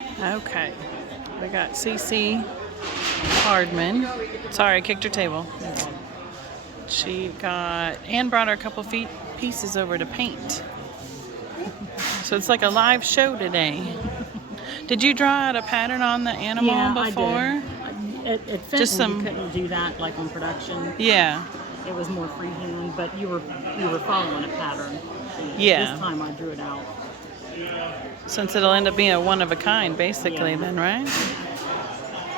Okay, we got CC Hartman. Sorry, I kicked her table. She got and brought her a couple pieces over to paint. So it's like a live show today. Did you draw out a pattern on the animal before? I did. It fit, Just some. You couldn't do that like on production. Yeah. It was more freehand, but you were following a pattern. Yeah. This time I drew it out. Since it'll end up being a one of a kind, basically, then, right?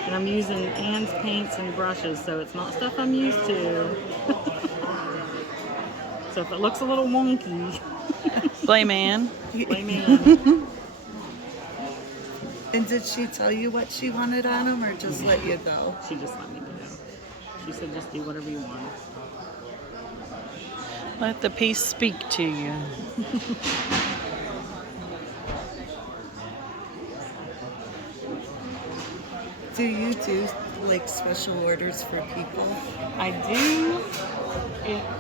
And I'm using Anne's paints and brushes, so it's not stuff I'm used to. So if it looks a little wonky, blame Anne. Blame Anne. And did she tell you what she wanted on them, or just let you go? She just let me go. She said, just do whatever you want. Let the piece speak to you. Do you do like special orders for people? I do.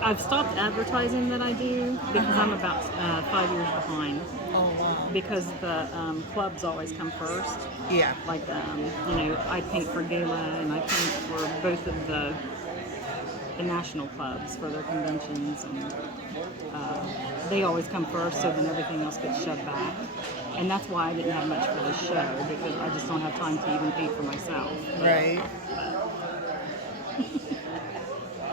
I've stopped advertising that I do because I'm about 5 years behind. Oh wow! Because the clubs always come first. Yeah. Like I paint for Gala and I paint for both of the national clubs for their conventions, and they always come first. So then everything else gets shoved back. And that's why I didn't have much for this show, because I just don't have time to even paint for myself. Right.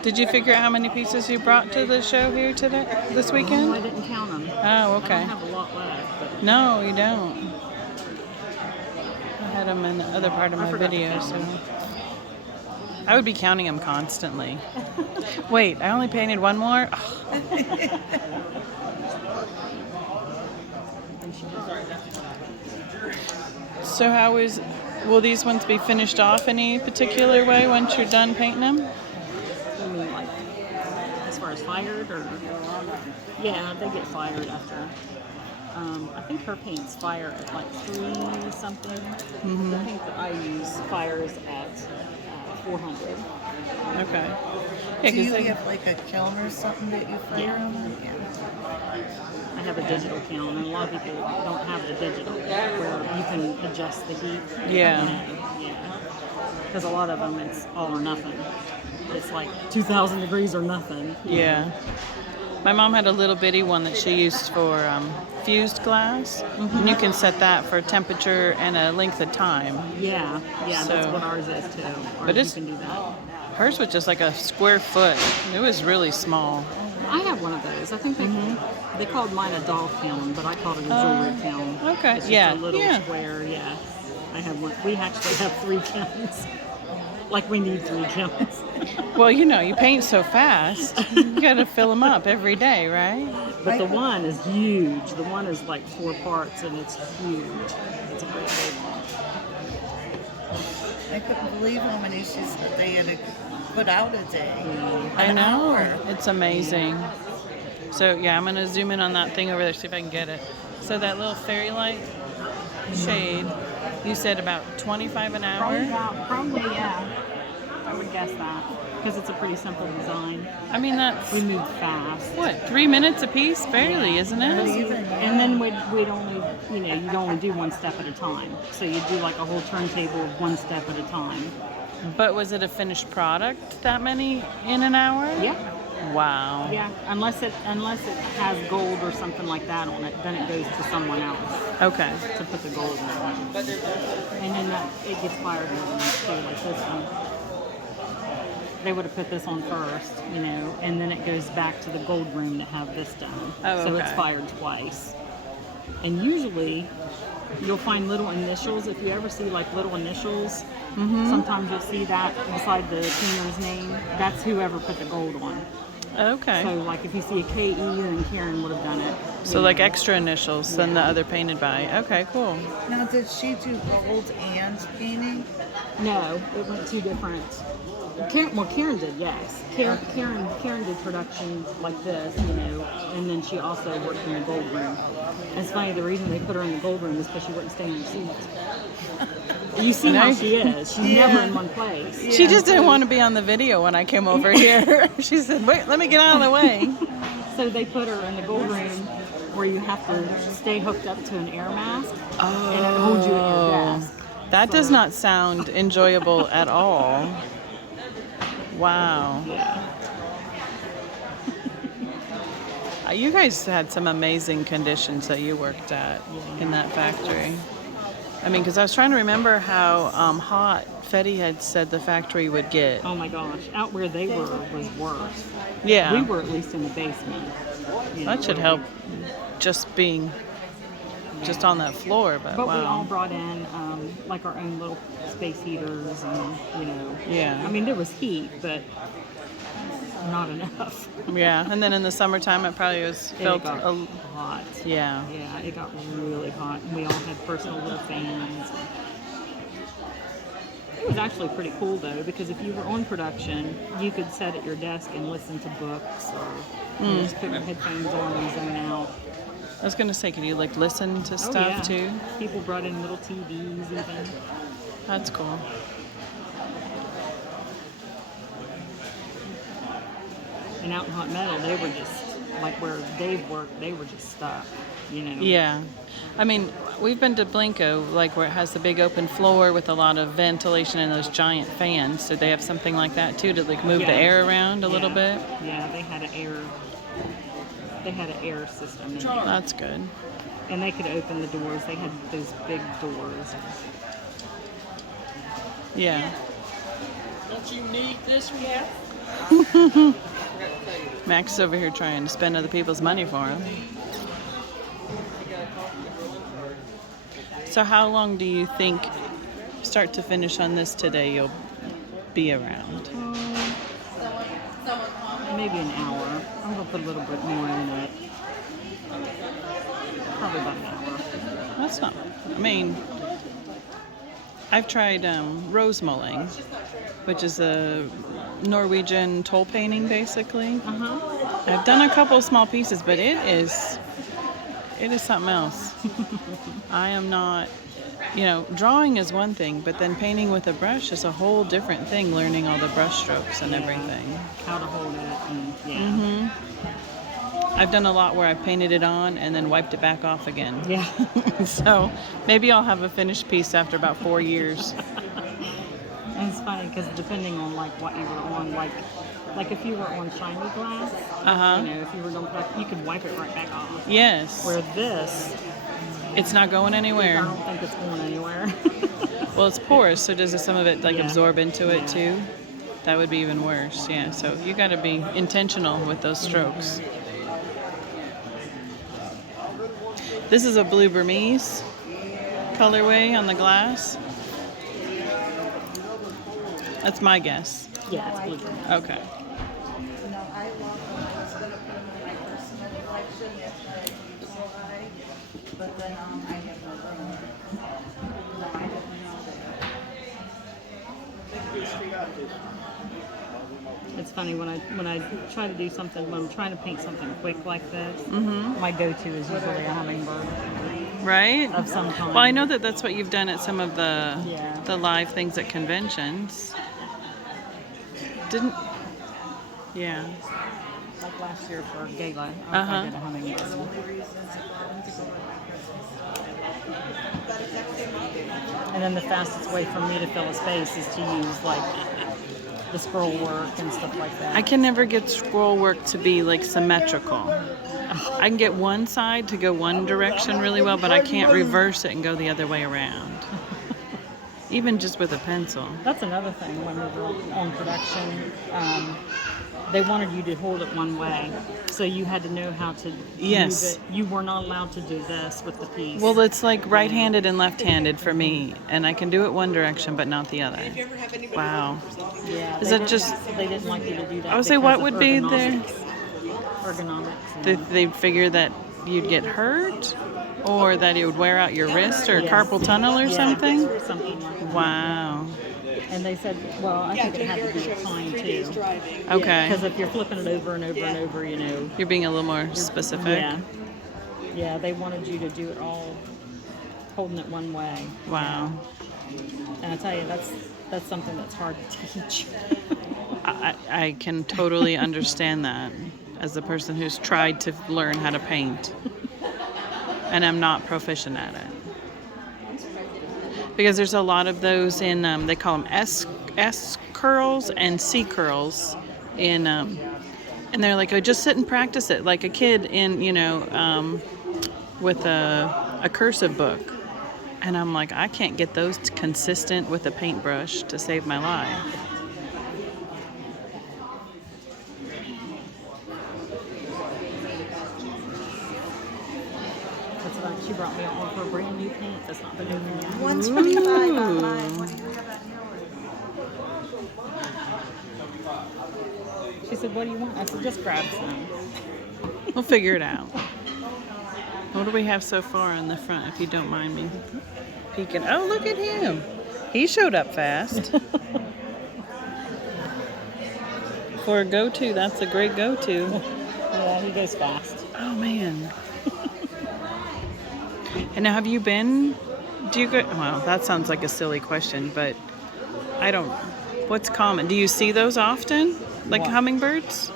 Did you figure out how many pieces you brought to the show here this weekend? No, I didn't count them. Oh, okay. I don't have a lot left. But no, you don't. I had them in the other part of my video, so I would be counting them constantly. Wait, I only painted one more? Oh. So will these ones be finished off any particular way once you're done painting them? I mean, like, as far as fired, or? Yeah, they get fired after. I think her paints fire at like 3 something. Mm-hmm. The paint that I use fires at 400. Okay. Yeah, do you have like a kiln or something that you fire them on? Yeah. I have a digital kiln, and a lot of people don't have the digital where you can adjust the heat. Yeah. Because a lot of them, it's all or nothing. It's like 2,000 degrees or nothing. Yeah. My mom had a little bitty one that she used for fused glass. Mm-hmm. And you can set that for temperature and a length of time. Yeah, so, that's what ours is too. But you can do that. Hers was just like a square foot. It was really small. I have one of those. I think they called mine a doll kiln, but I called it a jewelry kiln. Okay, it's just a little square. Yeah, I have one. We actually have 3 kilns. Like we need 3 kilns. Well, you paint so fast. You got to fill them up every day, right? But the one is huge. The one is like 4 parts, and it's huge. It's a great big one. I couldn't believe how many they had to put out a day. I know. It's amazing. So, yeah, I'm going to zoom in on that thing over there, see if I can get it. So that little fairy light shade, you said about 25 an hour? Probably, yeah. I would guess that. Because it's a pretty simple design. I mean, we move fast. What, 3 minutes a piece? Barely, isn't it? And then we'd only, you'd only do 1 step at a time. So you'd do like a whole turntable of 1 step at a time. But was it a finished product, that many in an hour? Yeah. Wow. Yeah, unless it has gold or something like that on it, then it goes to someone else. Okay. To put the gold on it. And then it gets fired too, like this one. They would have put this on first, and then it goes back to the gold room to have this done. Oh, so it's fired twice. And usually, you'll find little initials. If you ever see like little initials, sometimes you'll see that beside the painter's name. That's whoever put the gold on. Okay. So like if you see a K.E., then Karen would have done it. So like extra initials than the other painted by. Okay, cool. Now, did she do gold and painting? No, it went 2 different. Karen did, yes. Karen did production like this, and then she also worked in the gold room. And it's funny, the reason they put her in the gold room is because she wouldn't stay in her seat. You see how she is. She's never in one place. Yeah. She just didn't want to be on the video when I came over here. She said, wait, let me get out of the way. So they put her in the gold room, where you have to stay hooked up to an air mask, and it holds you at your desk. That does not sound enjoyable at all. Wow. Yeah. You guys had some amazing conditions that you worked at in that factory. I mean, because I was trying to remember how hot Fetty had said the factory would get. Oh my gosh, out where they were was worse. Yeah. We were at least in the basement. That should help just being just on that floor, but But wow. we all brought in like our own little space heaters and, Yeah. I mean, there was heat, but not enough. Yeah, and then in the summertime it probably was felt It got hot. yeah. Yeah, it got really hot. And we all had personal little fans. It was actually pretty cool though, because if you were on production, you could sit at your desk and listen to books, or just put your headphones on and zone out. I was gonna say, can you like listen to stuff Oh, yeah. too? People brought in little TVs even. That's cool. And out in Hot Metal, they were just, like where Dave worked, they were just stuck, Yeah. I mean, we've been to Blinko, like where it has the big open floor with a lot of ventilation and those giant fans. Did they have something like that too, to like move the air around a little bit? Yeah, they had an air system in there. That's good. And they could open the doors. They had those big doors. Yeah. Don't you need this one? Yeah. Max is over here trying to spend other people's money for him. So how long do you think, start to finish on this today, you'll be around? Maybe an hour. I'm going to put a little bit more in it. Probably about an hour. That's not, I mean, I've tried rose mulling, which is a Norwegian toll painting basically. I've done a couple small pieces, but it is something else. I am not, drawing is one thing, but then painting with a brush is a whole different thing, learning all the brush strokes and everything. How to hold it. And, I've done a lot where I've painted it on and then wiped it back off again. Yeah. So maybe I'll have a finished piece after about 4 years. And it's funny because depending on like what you were on, like if you were on shiny glass, if you were on product, you could wipe it right back off. Yes. Where this, It's not going I anywhere. don't think it's going anywhere. Well, it's porous, so does some of it like Yeah. absorb into it Yeah. too? That would be even worse. Yeah. So you got to be intentional with those strokes. This is a blue Burmese colorway on the glass. That's my guess. Yeah, it's blue. Okay. No, I was gonna put them in my personal collection yesterday, so but then I have no room. No, I didn't know. It's funny when I try to do something, when I'm trying to paint something quick like this, my go-to is usually a hummingbird Right? of some kind. Well, I know that that's what you've done at some of the Yeah. live things at conventions. Didn't? Yeah. Like last year for Gala, I did a hummingbird. And then the fastest way for me to fill a space is to use like the scroll work and stuff like that. I can never get scroll work to be like symmetrical. I can get one side to go one direction really well, but I can't reverse it and go the other way around. Even just with a pencil. That's another thing when we were on production. They wanted you to hold it one way, so you had to know how to Yes. move it. You were not allowed to do this with the piece. Well, it's like right-handed and left-handed for me, and I can do it one direction but not the other. Wow. yeah, Is they it just? didn't- they didn't like you to do that. I would say, because what of would be the? ergonomics? Did they figure that you'd get hurt, or that it would wear out your wrist, or Yes. carpal tunnel, or Yeah, something? Something like that. Wow. And they said, well, I think it had to do with time too. Okay. Because if you're flipping it over and over and over, You're being a little more specific. Yeah, they wanted you to do it all holding it one way. Wow. And I tell you, that's something that's hard to teach. I can totally understand that as a person who's tried to learn how to paint. and I'm not proficient at it. Because there's a lot of those in, they call them S curls and C curls in, and they're like, oh, just sit and practice it like a kid in, with a cursive book. And I'm like, I can't get those consistent with a paintbrush to save my life. That's about, she brought me a whole for brand new paint. That's not been open yet. 125 on mine. What do you have on yours? She said, what do you want? I said, just grab some. We'll figure it out. What do we have so far in the front, if you don't mind me peeking? Oh, look at him. He showed up fast. For a go-to, that's a great go-to. Yeah, he goes fast. Oh, man. And now, have you been, do you go, well, that sounds like a silly question, but I don't, what's common? Do you see those often? Like What? Hummingbirds?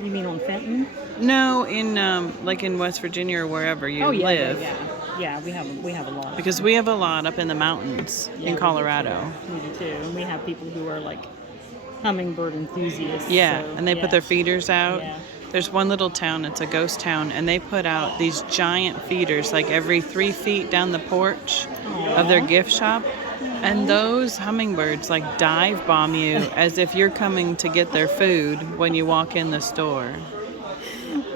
You mean on Fenton? No, in, like in West Virginia or wherever you live. Yeah, we have a lot. Because we have a lot up in the mountains in Colorado. We do too. And we have people who are like hummingbird enthusiasts. Yeah, so, and they put their feeders out. Yeah. There's one little town, it's a ghost town, and they put out these giant feeders like every 3 feet down the porch of their gift shop. And those hummingbirds like dive bomb you as if you're coming to get their food when you walk in the store.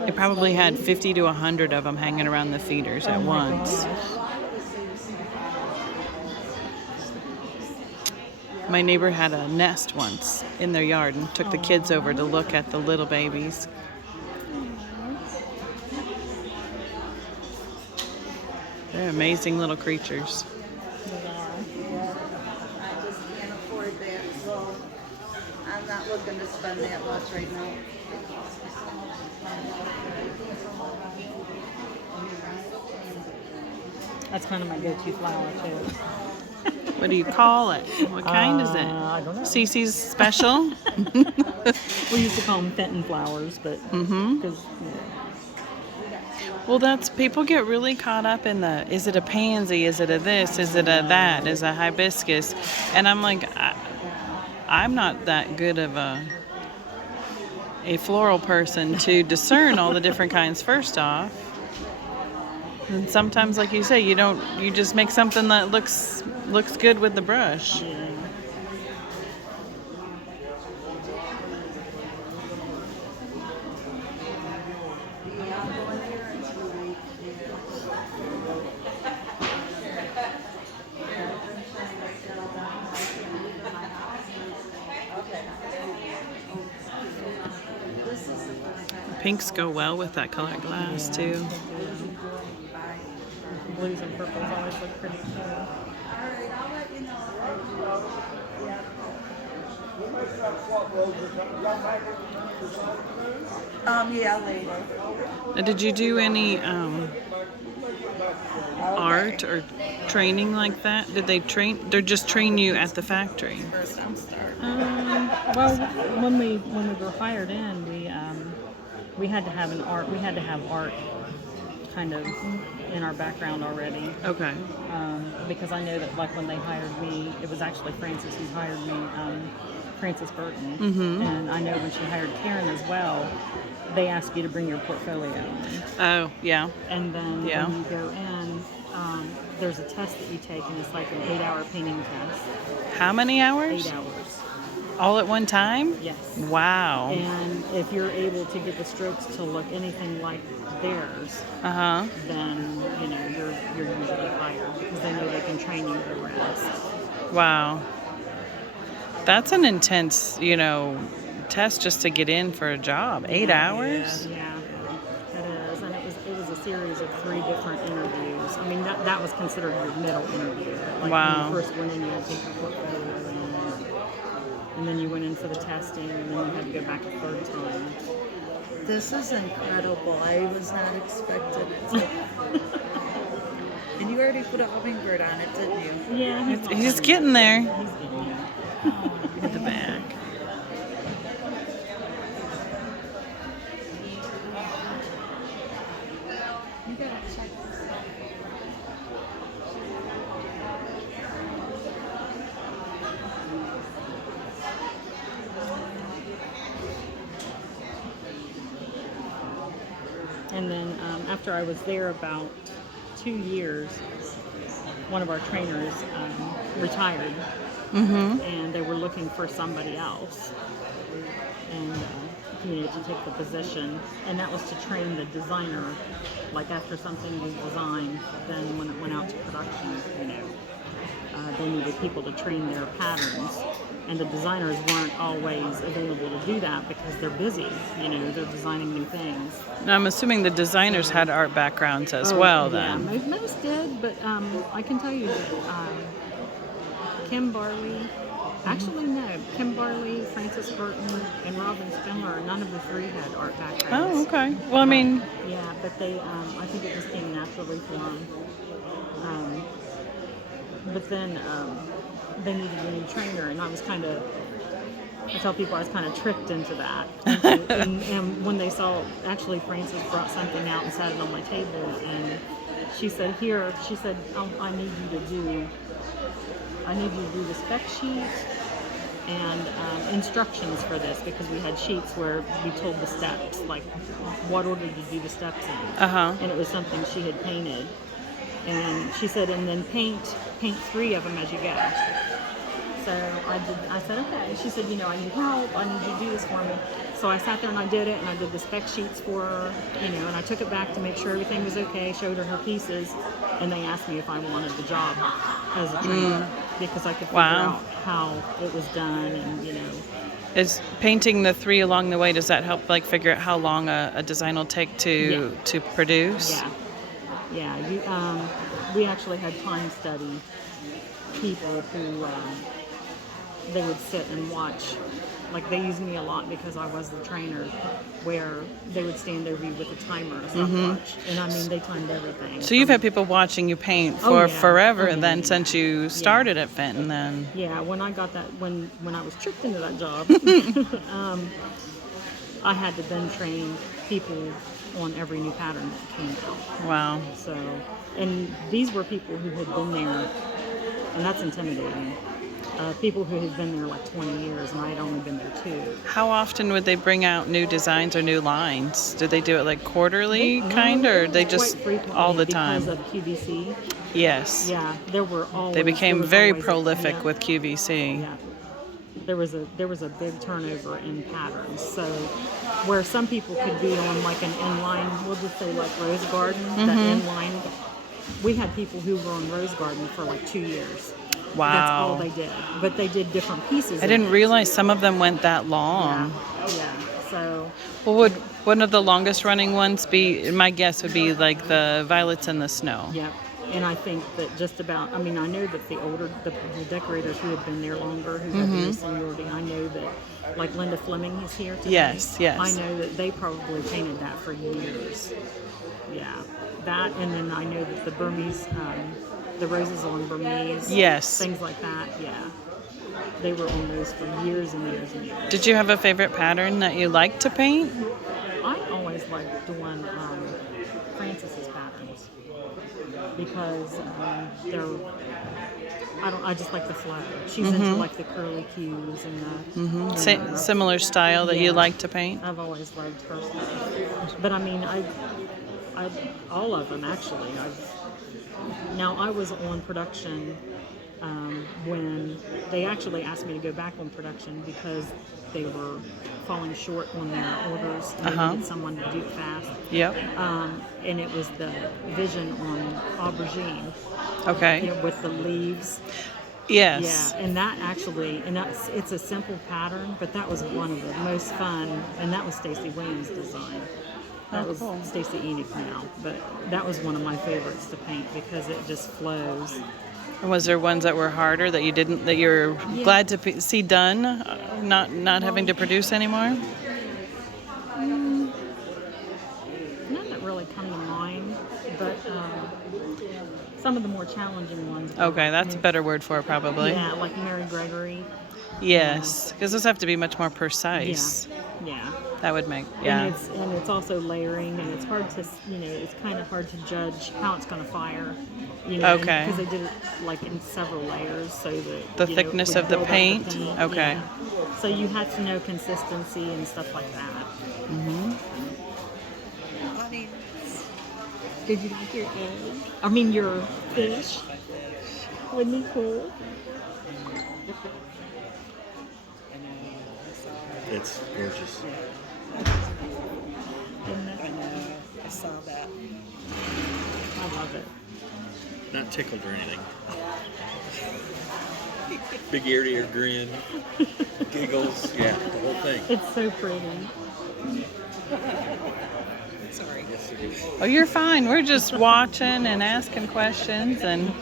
They probably had 50 to 100 of them hanging around the feeders at once. My neighbor had a nest once in their yard and took the kids over to look at the little babies. They're amazing little creatures. I just can't afford that, so I'm not looking to spend that much right now. That's kind of my go-to flower too. What do you call it? What kind is it? I don't know. Cece's special? We used to call them Fenton flowers, but because Well, that's, people get really caught up in the, is it a pansy? Is it a this? Is it a that? Is it a hibiscus? And I'm like, I'm not that good of a floral person to discern all the different kinds first off. And sometimes, like you say, you just make something that looks good with the brush. Pinks go well with that colored glass too. blues and purples always look pretty too. Alright, I'll let you know. Yeah, later. Now, did you do any art or training like that? Did they train? They just train you at the factory? First I'm starting. Well, when we were hired in, we had to have art kind of in our background already. Okay. Because I know that like when they hired me, it was actually Frances who hired me, Frances Burton. Mm-hmm. And I know when she hired Karen as well, they ask you to bring your portfolio in. Oh, yeah. And then Yeah. when you go in, there's a test that you take, and it's like an 8-hour painting test. How many hours? 8 hours. All at one time? Yes. Wow. And if you're able to get the strokes to look anything like theirs, then you're usually hired because they know they can train you the rest. Wow. That's an intense, test just to get in for a job. 8 hours? Yeah, it is. And it was a series of 3 different interviews. I mean, that was considered your middle interview. Like Wow. when you first went in, you had to take your portfolio and then you went in for the testing, and then you had to go back a 3rd time. This is incredible. I was not expecting it. And you already put a hummingbird on it, didn't you? Yeah, He's getting there. He's getting there. At the back. And then after I was there about 2 years, one of our trainers retired, and they were looking for somebody else, and to take the position. And that was to train the designer. Like after something was designed, then when it went out to production, they needed people to train their patterns. And the designers weren't always available to do that because they're busy. They're designing new things. Now, I'm assuming the designers had art backgrounds as well, then. Yeah, most did, but I can tell you that Kim Barley, actually no, Kim Barley, Frances Burton, and Robin Spindler, none of the three had art backgrounds. Oh, okay. Well, I mean... Yeah, but they, I think it just came naturally for them. But then they needed a new trainer, and I tell people I was kind of tricked into that. And when they saw, actually Frances brought something out and sat it on my table, and she said, I need you to do the spec sheet and instructions for this, because we had sheets where we told the steps, like what order to do the steps in. And it was something she had painted. And she said, and then paint 3 of them as you go. So I said, okay. She said, I need help. I need you to do this for me. So I sat there and I did it, and I did the spec sheets for her, and I took it back to make sure everything was okay, showed her her pieces, and they asked me if I wanted the job as a trainer, because I could figure out how it was done, and Is painting the 3 along the way, does that help figure out how long a design will take to produce? Yeah. We actually had time study people who they would sit and watch. Like, they used me a lot because I was the trainer, where they would stand over you with a timer, a stopwatch, and they timed everything. So you've had people watching you paint for forever, then since you started at Fenton, then. Yeah, when I got that, when I was tricked into that job, I had to then train people on every new pattern that came out. Wow. So, and these were people who had been there, and that's intimidating. People who had been there like 20 years, and I had only been there 2. How often would they bring out new designs or new lines? Did they do it quarterly, or they just all the time? Because of QVC. Yes. Yeah, there were always. They became very prolific with QVC. Yeah. There was a big turnover in patterns. So where some people could be on like an inline, we'll just say like Rose Garden, that inline. We had people who were on Rose Garden for like 2 years. Wow. That's all they did. But they did different pieces. I didn't realize some of them went that long. Yeah. So. Well, would one of the longest running ones be? My guess would be like the Violets in the Snow. Yep. And I think that just about, I know that the decorators who have been there longer, who have more seniority, I know that, like Linda Fleming is here today. Yes. I know that they probably painted that for years. Yeah. That, and then I know that the Burmese, the roses on Burmese. Yes. Things like that, yeah. They were on those for years and years and years. Did you have a favorite pattern that you liked to paint? I always liked doing Frances's patterns, because I just like the flow. She's into like the curly cues and the Similar style that you like to paint? I've always loved her stuff. But I all of them actually. Now I was on production when they actually asked me to go back on production because they were falling short on their orders. They needed someone to do it fast. Yep. And it was the vision on aubergine. Okay. With the leaves. Yes. Yeah, and that actually, it's a simple pattern, but that was one of the most fun, and that was Stacey Williams' design. That was cool. Stacey Enoch now, but that was one of my favorites to paint because it just flows. And was there ones that were harder that you're glad to see done, not having to produce anymore? None that really come to mind, but some of the more challenging ones. Okay, that's a better word for it, probably. Yeah, like Mary Gregory. Yes, because those have to be much more precise. Yeah. That would make, And it's also layering, and it's hard to, it's kind of hard to judge how it's going to fire. Okay. Because they did it like in several layers, so that the thickness of the paint. Okay. Yeah. So you have to know consistency and stuff like that. I mean, Did you like your egg? I mean, your fish. Wouldn't he cool? It's gorgeous. I know. I saw that. I love it. Not tickled or anything. Big ear to ear grin, giggles, yeah, the whole thing. It's so pretty. Sorry. Yes, it is. Oh, you're fine. We're just watching and asking questions, and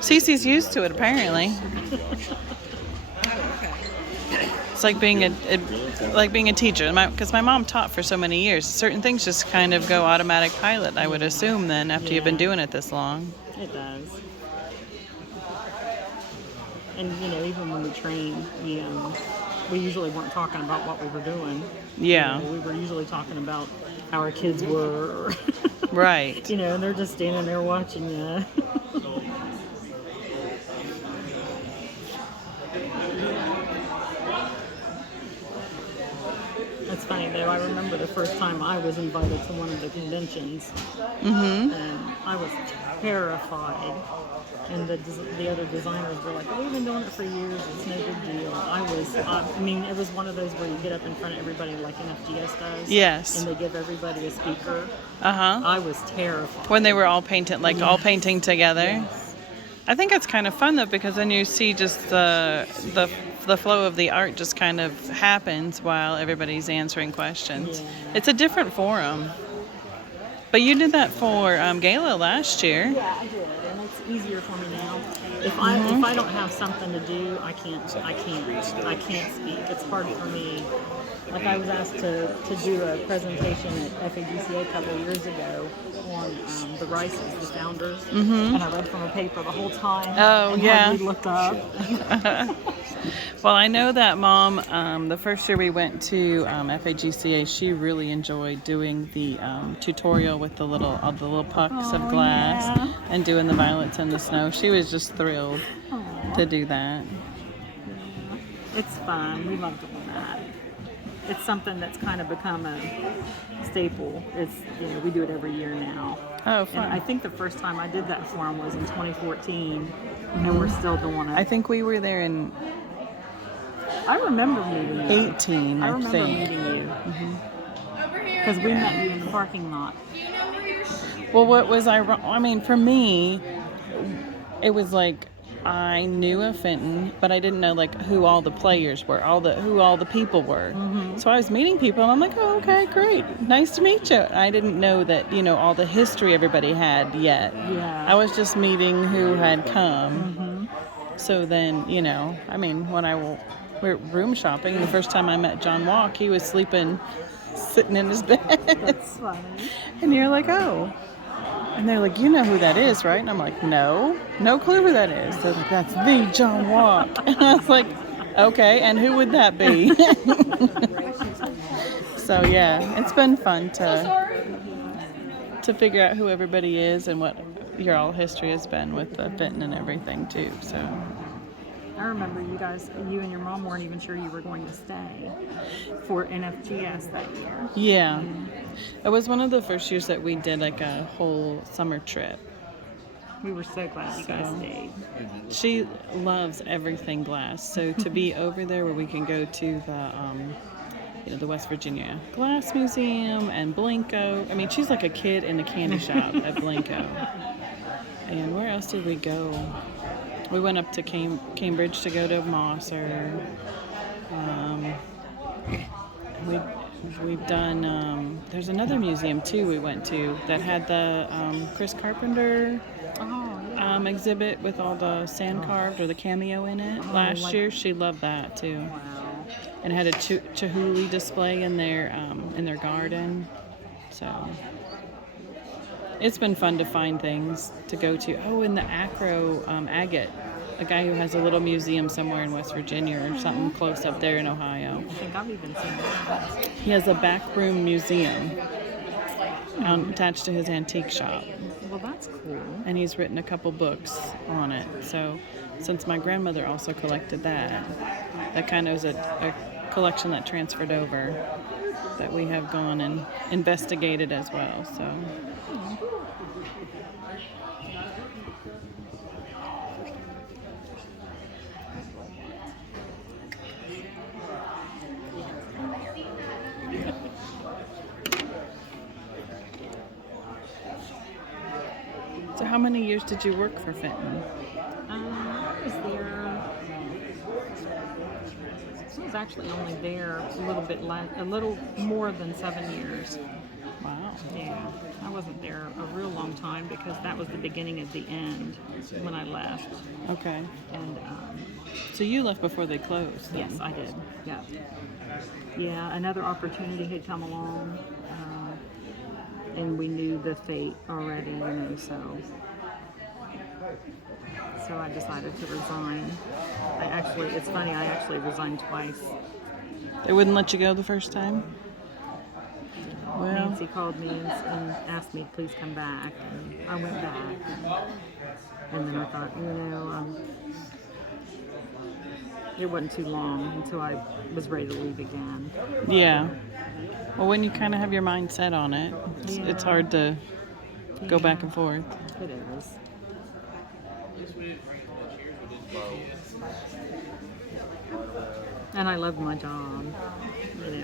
Cece's used to it apparently. Oh, okay. It's like being a teacher, because my mom taught for so many years. Certain things just kind of go automatic pilot, I would assume, then after you've been doing it this long. It does. And even when we trained, we usually weren't talking about what we were doing. Yeah. We were usually talking about how our kids were. Right. And they're just standing there watching you. It's funny though, I remember the first time I was invited to one of the conventions, and I was terrified. And the other designers were like, "We've been doing it for years. It's no big deal." It was one of those where you get up in front of everybody like NFGS does. Yes. And they give everybody a speaker. Uh-huh. I was terrified. When they were all painted, all painting together. Yes. I think it's kind of fun though, because then you see just the flow of the art just kind of happens while everybody's answering questions. Yeah. It's a different forum. But you did that for Gala last year. Yeah, I did, and it's easier for me now. If I don't have something to do, I can't speak. It's hard for me. Like I was asked to do a presentation at FAGCA a couple of years ago on the Rices, the founders, and I read from a paper the whole time. Oh, and yeah. hardly looked up. Well, I know that Mom, the first year we went to FAGCA, she really enjoyed doing the tutorial with all the little pucks of glass and doing the violets in the snow. She was just thrilled to do that. It's fun. We love doing that. It's something that's kind of become a staple. It's we do it every year now. Oh, fun. And I think the first time I did that for them was in 2014, and we're still doing it. I think we were there in I remember meeting you. 18, I remember think. meeting you. Because we met you in the parking lot. Well, what was for me, it was like I knew of Fenton, but I didn't know who all the players were, who all the people were. So I was meeting people, and I'm like, oh, okay, great, nice to meet you. I didn't know that all the history everybody had yet. Yeah. I was just meeting who had come. So then, when we're room shopping, and the first time I met John Walk, he was sitting in his bed. That's funny. And you're like, oh. And they're like, you know who that is, right? And I'm like, no clue who that is. They're like, that's the John Walk. And I was like, okay, and who would that be? So yeah, it's been fun to figure out who everybody is and what your all history has been with the Fenton and everything too. So I remember you and your mom weren't even sure you were going to stay for NFGS that year. yeah, it was one of the first years that we did a whole summer trip. We were so glad you guys stayed. She loves everything glass, so to be over there where we can go to the West Virginia Glass Museum and Blinko. I mean, she's like a kid in a candy shop at Blinko. And where else did we go? We went up to Cambridge to go to Mosser. We've done. There's another museum too we went to that had the Chris Carpenter exhibit with all the sand carved or the cameo in it. Last year, she loved that too. Wow. And had a Chihuly display in their garden. So it's been fun to find things to go to. Oh, and the Acro Agate, a guy who has a little museum somewhere in West Virginia or something close up there in Ohio. I think I've even seen that. He has a backroom museum attached to his antique shop. Well, that's cool. And he's written a couple books on it. So since my grandmother also collected that kind of was a collection that transferred over that we have gone and investigated as well. So How many years did you work for Fenton? I was there. I was actually only there a little bit less, a little more than 7 years. Wow. Yeah, I wasn't there a real long time because that was the beginning of the end when I left. Okay. And So you left before they closed? Then. yes, I did. Yeah. Yeah, another opportunity had come along, and we knew the fate already, so I decided to resign. It's funny, I actually resigned twice. They wouldn't let you go the first time? Well, Nancy called me and asked me to please come back, and I went back, and then I thought, it wasn't too long until I was ready to leave again. yeah. Well, when you kind of have your mind set on it, it's hard to go back and forth. It is. And I loved my job.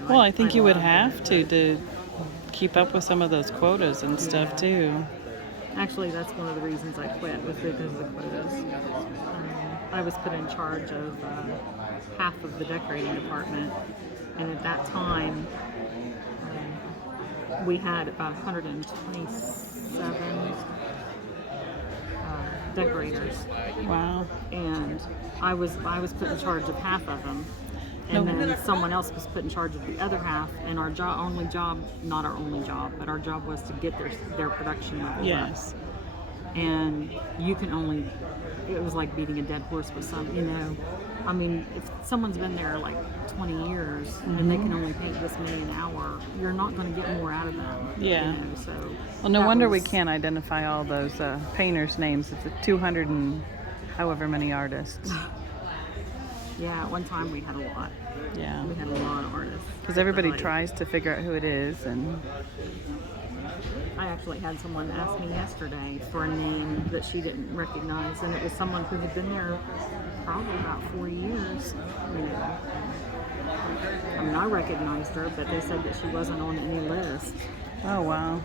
Well, I think you would loved have it. to keep up with some of those quotas and stuff too. Actually, that's one of the reasons I quit, was because of the quotas. I was put in charge of half of the decorating department, and at that time, we had about 127 decorators. Wow. And I was put in charge of half of them, and then someone else was put in charge of the other half. And our not our only job, but our job was to get their production level. Yes. And it was like beating a dead horse with some. I mean, if someone's been there like 20 years and they can only paint this many an hour, you're not going to get more out of them. Yeah. So. Well, no wonder we can't identify all those painters' names. It's 200 and however many artists. Yeah, at one time we had a lot. Yeah. We had a lot of artists. Because everybody tries to figure out who it is, and I actually had someone ask me yesterday for a name that she didn't recognize, and it was someone who had been there probably about 4 years. I mean, I recognized her, but they said that she wasn't on any list. oh wow.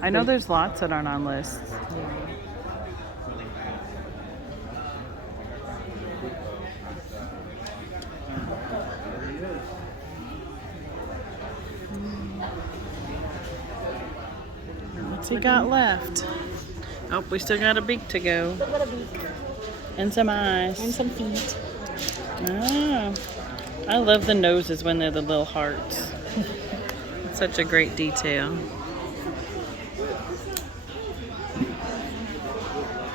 I know there's lots that aren't on lists. Yeah. What's he got left? Oh, we still got a beak to go. And some eyes. And some feet. Oh, I love the noses when they're the little hearts. It's such a great detail.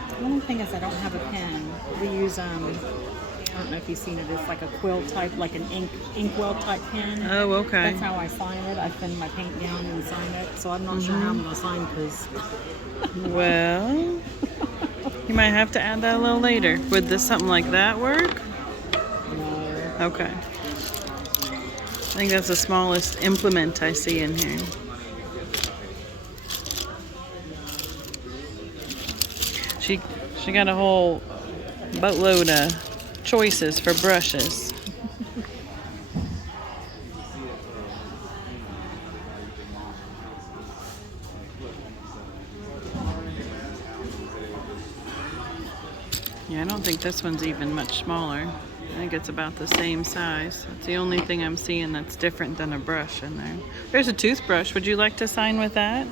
The only thing is I don't have a pen. We use, I don't know if you've seen it, it's like a quill type, like an inkwell type pen. Oh, okay. That's how I sign it. I thin my paint down and sign it. So I'm not sure how I'm going to sign because... Well, you might have to add that a little later. Would something like that work? No. Okay. I think that's the smallest implement I see in here. She got a whole boatload of choices for brushes. Yeah, I don't think this one's even much smaller. I think it's about the same size. That's the only thing I'm seeing that's different than a brush in there. There's a toothbrush. Would you like to sign with that?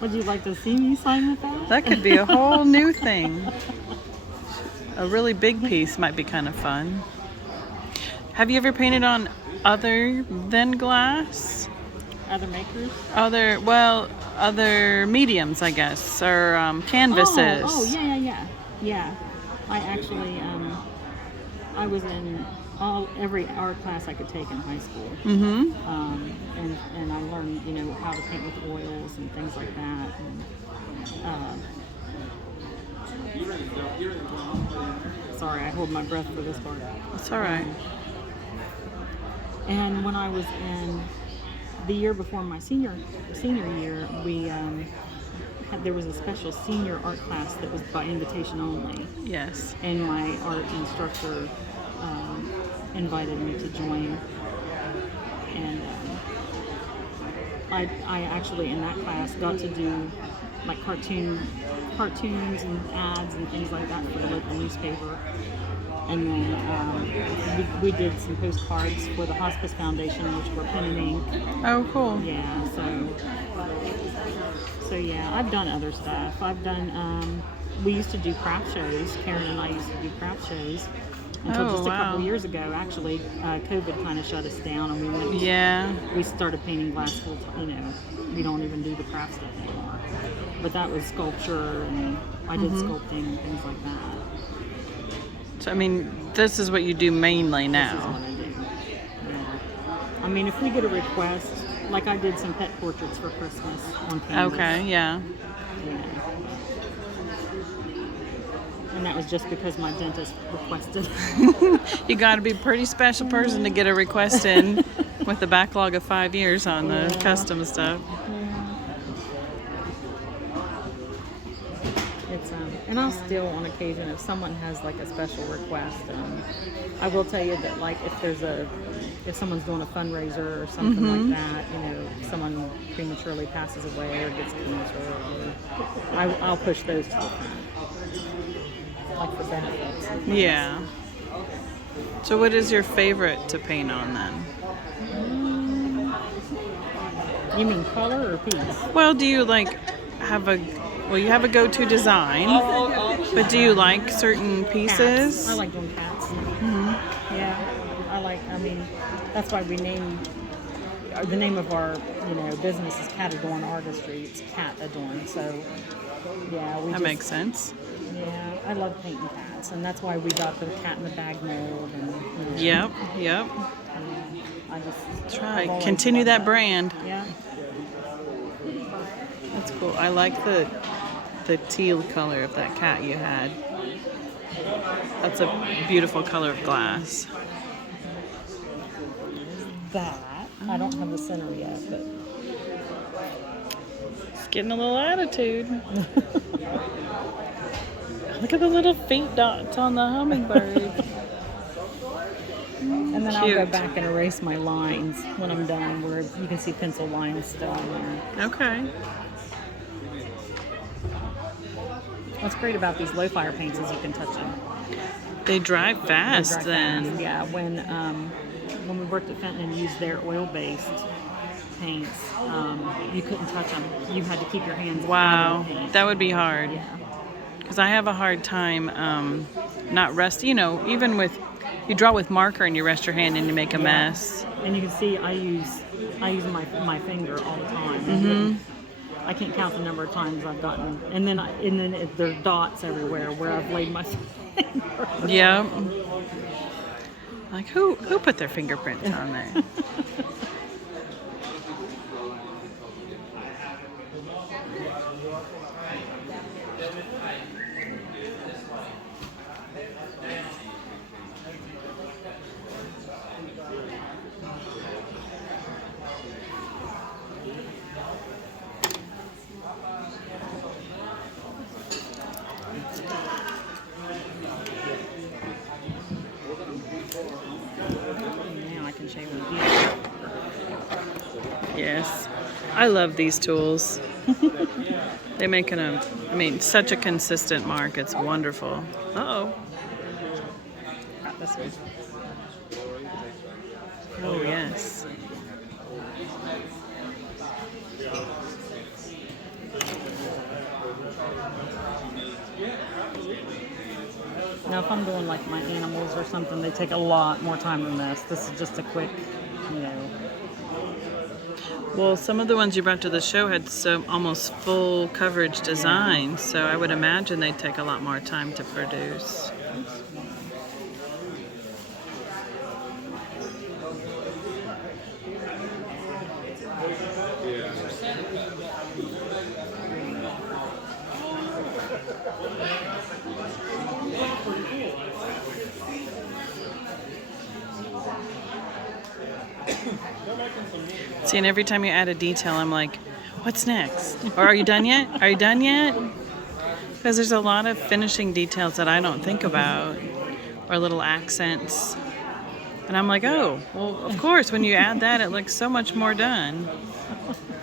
Would you like to see me sign with that? That could be a whole new thing. A really big piece might be kind of fun. Have you ever painted on other than glass? Other makers? Other mediums, I guess, or canvases. Oh, yeah. I actually, I was in every art class I could take in high school. Mm-hmm. And I learned, how to paint with oils and things like that. And, sorry, I hold my breath for this part. It's all right. And when I was in the year before my senior year, there was a special senior art class that was by invitation only. Yes. And my art instructor invited me to join. And I actually in that class got to do like cartoons and ads and things like that for the local newspaper. And then we did some postcards for the Hospice Foundation, which were pen and ink. Oh, cool. Yeah, so yeah, I've done other stuff. I've done, we used to do craft shows. Karen and I used to do craft shows until Oh, just a wow. couple years ago. Actually, COVID kind of shut us down, and we went. Yeah. We started painting glass full time. You know, we don't even do the craft stuff anymore. But that was sculpture, and I did sculpting and things like that. So, I mean, this is what you do mainly This is now. what I do. Yeah. I mean, if we get a request, like I did some pet portraits for Christmas on canvas. Okay, yeah. Yeah. And that was just because my dentist requested. You got to be a pretty special person to get a request in with a backlog of 5 years on the custom stuff. It's and I'll still, on occasion, if someone has like a special request, I will tell you that like if someone's doing a fundraiser or something like that, you know, if someone prematurely passes away or gets cancer, I'll push those to the front, like for benefits. Yeah. So what is your favorite to paint on then? You mean color or piece? Well, do you like have you have a go-to design, but do you like certain pieces? Cats. I like doing cats. Yeah, I mean, that's why we named the name of our, you know, business is Cat Adorn Artistry. It's cat adorn. So, yeah, That makes sense. Yeah, I love painting cats, and that's why we got the cat in the bag mold. And you know, Yep. I just Try. I've always Continue loved that brand. Yeah. That's cool. I like the teal color of that cat you had. That's a beautiful color of glass. That I don't have the center yet, but It's getting a little attitude. Look at the little feet dots on the hummingbird. and then I'll go Cute. back and erase my lines when I'm done, where you can see pencil lines still on there. Okay. What's great about these low fire paints is you can touch them. They dry fast They dry then. fast. Yeah, when we worked at Fenton and used their oil-based paints, you couldn't touch them. You had to keep your hands Wow. out of the paint. That would be hard. Yeah. Because I have a hard time not rest. You know, even with, you draw with marker and you rest your hand and you make a mess. And you can see I use my finger all the time. I can't count the number of times I've gotten, and then there's dots everywhere where I've laid my finger. Yep. Like who put their fingerprints on there? Now I can show you one here. Yes. I love these tools. They make such a consistent mark. It's wonderful. Uh-oh. Got this one. Oh, yes. Now, if I'm doing like my animals or something, they take a lot more time than this. This is just a quick, you know. Well, some of the ones you brought to the show had some almost full coverage designs, so I would imagine they'd take a lot more time to produce. See, and every time you add a detail, I'm like, what's next? Or are you done yet? Are you done yet? Because there's a lot of finishing details that I don't think about, or little accents. And I'm like, oh, well, of course, when you add that, it looks so much more done.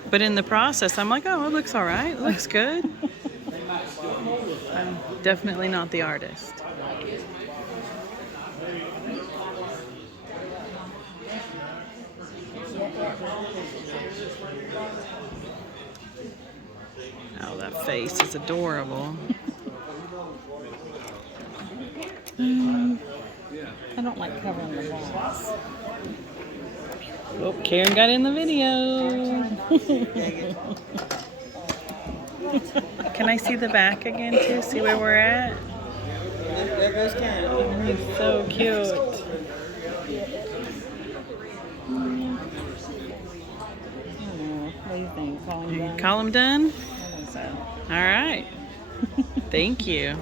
But in the process, I'm like, oh, it looks all right. It looks good. I'm definitely not the artist. Oh, that face is adorable. I don't like covering the box. Oh, Karen got in the video. Can I see the back again too? See where we're at? There goes Karen. He's so cute. What do you think? Call him done? I think so. All right. Thank you.